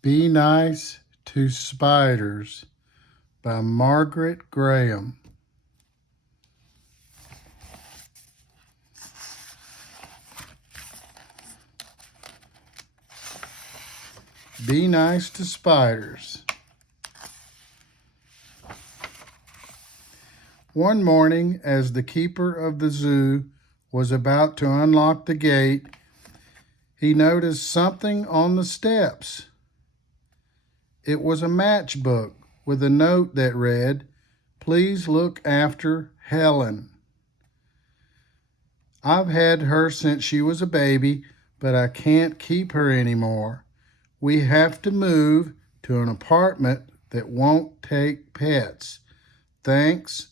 Be Nice to Spiders by Margaret Graham. Be nice to spiders. One morning, as the keeper of the zoo was about to unlock the gate, he noticed something on the steps. It was a matchbook with a note that read, "Please look after Helen. I've had her since she was a baby, but I can't keep her anymore. We have to move to an apartment that won't take pets. Thanks,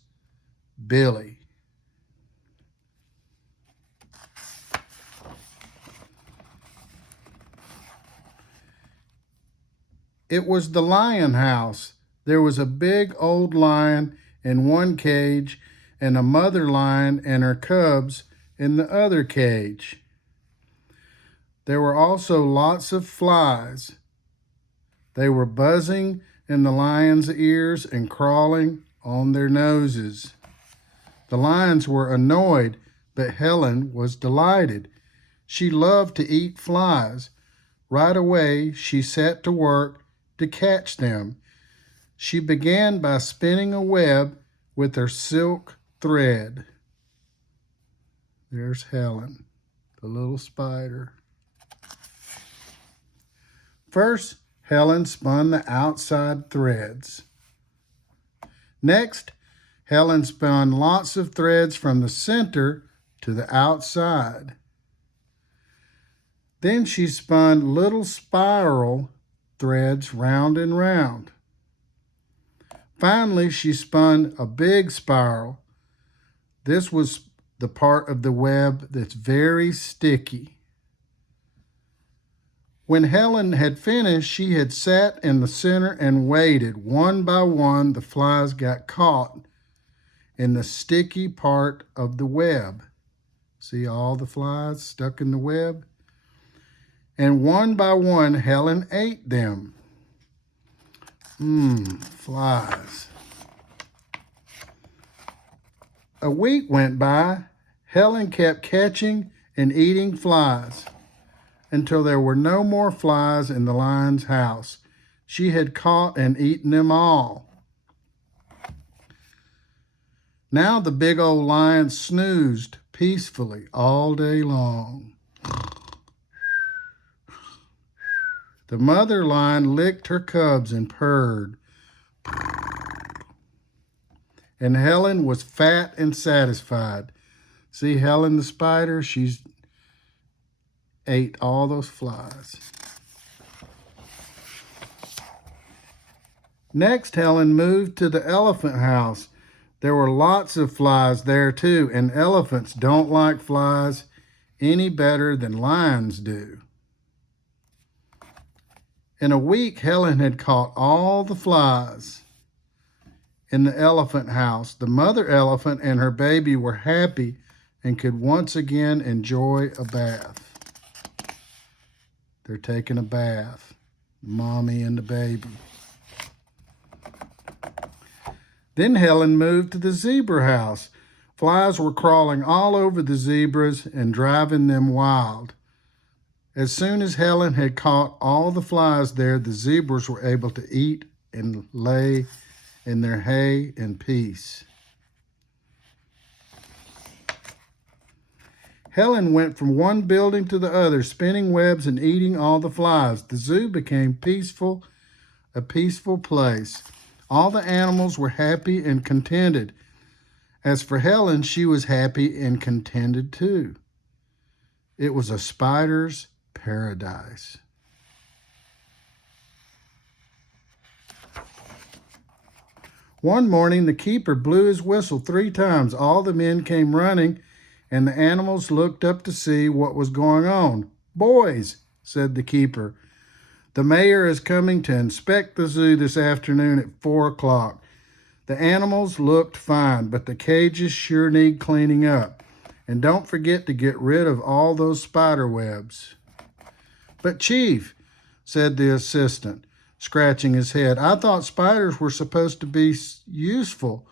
Billy." It was the lion house. There was a big old lion in one cage and a mother lion and her cubs in the other cage. There were also lots of flies. They were buzzing in the lion's ears and crawling on their noses. The lions were annoyed, but Helen was delighted. She loved to eat flies. Right away, she set to work to catch them. She began by spinning a web with her silk thread. There's Helen, the little spider. First, Helen spun the outside threads. Next, Helen spun lots of threads from the center to the outside. Then she spun little spiral threads round and round. Finally, she spun a big spiral. This was the part of the web that's very sticky. When Helen had finished, she had sat in the center and waited. One by one, the flies got caught in the sticky part of the web. See all the flies stuck in the web? And one by one, Helen ate them. Flies. A week went by. Helen kept catching and eating flies until there were no more flies in the lion's house. She had caught and eaten them all. Now the big old lion snoozed peacefully all day long. The mother lion licked her cubs and purred. And Helen was fat and satisfied. See Helen the spider? She's ate all those flies. Next, Helen moved to the elephant house. There were lots of flies there too, and elephants don't like flies any better than lions do. In a week, Helen had caught all the flies in the elephant house. The mother elephant and her baby were happy and could once again enjoy a bath. They're taking a bath, mommy and the baby. Then Helen moved to the zebra house. Flies were crawling all over the zebras and driving them wild. As soon as Helen had caught all the flies there, the zebras were able to eat and lay in their hay in peace. Helen went from one building to the other, spinning webs and eating all the flies. The zoo became peaceful, a peaceful place. All the animals were happy and contented. As for Helen, she was happy and contented too. It was a spider's paradise. One morning, the keeper blew his whistle 3 times. All the men came running, and the animals looked up to see what was going on. "Boys," said the keeper, "the mayor is coming to inspect the zoo this afternoon at 4 o'clock. The animals looked fine, but the cages sure need cleaning up. And don't forget to get rid of all those spider webs." "But Chief, said the assistant, scratching his head. I thought spiders were supposed to be useful.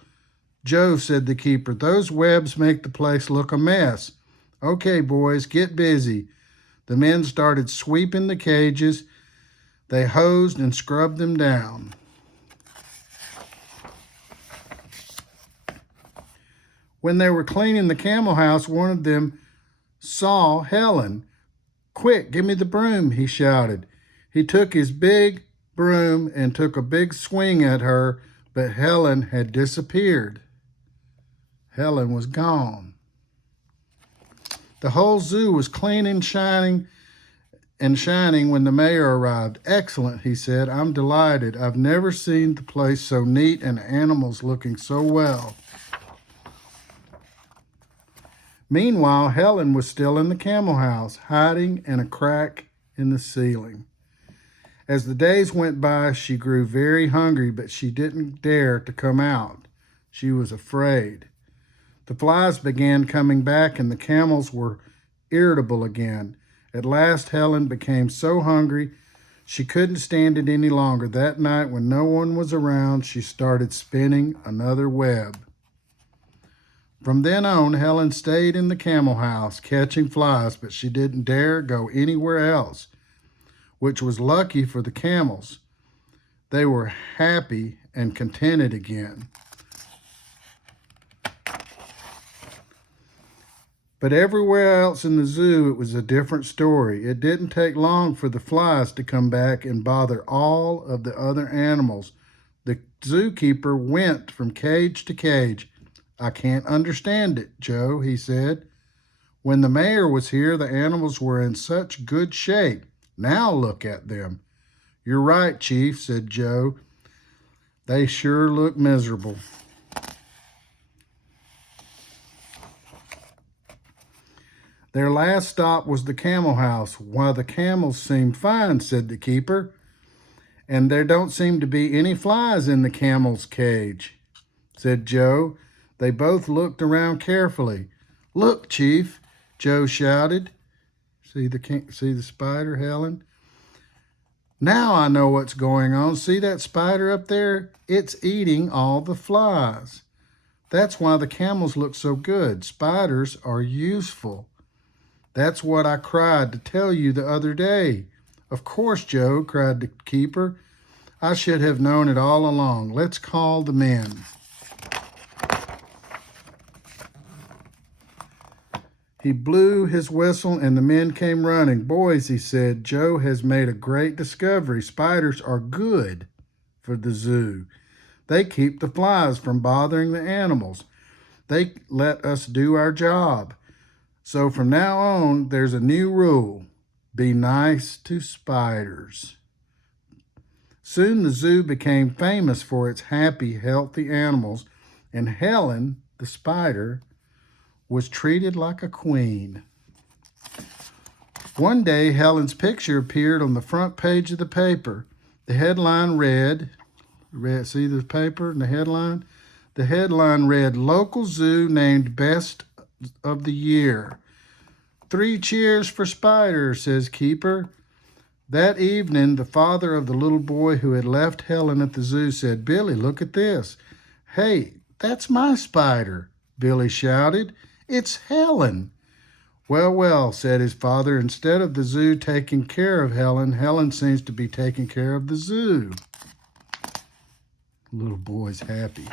Joe, said the keeper, those webs make the place look a mess. Okay, boys, get busy. The men started sweeping the cages. They hosed and scrubbed them down. When they were cleaning the camel house, one of them saw Helen. Quick, give me the broom, he shouted. He took his big broom and took a big swing at her, but Helen had disappeared. Helen was gone. The whole zoo was clean and shining when the mayor arrived. Excellent, he said. I'm delighted. I've never seen the place so neat and animals looking so well. Meanwhile, Helen was still in the camel house, hiding in a crack in the ceiling. As the days went by, she grew very hungry, but she didn't dare to come out. She was afraid. The flies began coming back, and the camels were irritable again. At last, Helen became so hungry she couldn't stand it any longer. That night, when no one was around, she started spinning another web. From then on, Helen stayed in the camel house, catching flies, but she didn't dare go anywhere else, which was lucky for the camels. They were happy and contented again. But everywhere else in the zoo, it was a different story. It didn't take long for the flies to come back and bother all of the other animals. The zookeeper went from cage to cage. I can't understand it, Joe, he said. When the mayor was here, the animals were in such good shape. Now look at them. You're right, Chief, said Joe. They sure look miserable. Their last stop was the camel house. Why, the camels seem fine, said the keeper. And there don't seem to be any flies in the camel's cage, said Joe. They both looked around carefully. Look, Chief, Joe shouted. See the spider, Helen? Now I know what's going on. See that spider up there? It's eating all the flies. That's why the camels look so good. Spiders are useful. That's what I cried to tell you the other day. Of course, Joe, cried the keeper. I should have known it all along. Let's call the men. He blew his whistle and the men came running. Boys, he said, Joe has made a great discovery. Spiders are good for the zoo. They keep the flies from bothering the animals. They let us do our job. So from now on, there's a new rule. Be nice to spiders. Soon the zoo became famous for its happy, healthy animals, and Helen, the spider, was treated like a queen. One day, Helen's picture appeared on the front page of the paper. The headline read, see the paper and the headline? The headline read, Local Zoo Named Best of the Year. 3 cheers for Spider, says Keeper. That evening, the father of the little boy who had left Helen at the zoo said, Billy, look at this. Hey, that's my spider, Billy shouted. It's Helen. Well, well, said his father, instead of the zoo taking care of Helen, Helen seems to be taking care of the zoo. The little boy's happy.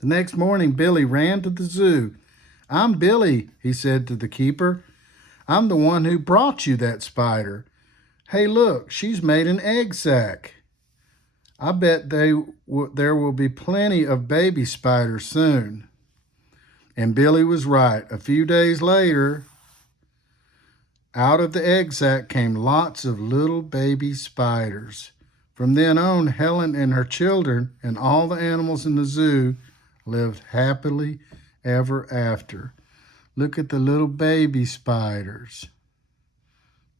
The next morning, Billy ran to the zoo. I'm Billy, he said to the keeper. I'm the one who brought you that spider. Hey, look, she's made an egg sac. I bet there will be plenty of baby spiders soon. And Billy was right. A few days later, out of the egg sac came lots of little baby spiders. From then on, Helen and her children and all the animals in the zoo lived happily ever after. Look at the little baby spiders.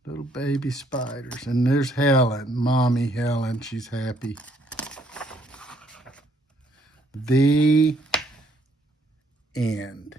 Little baby spiders. And there's Helen, Mommy Helen. She's happy. The end.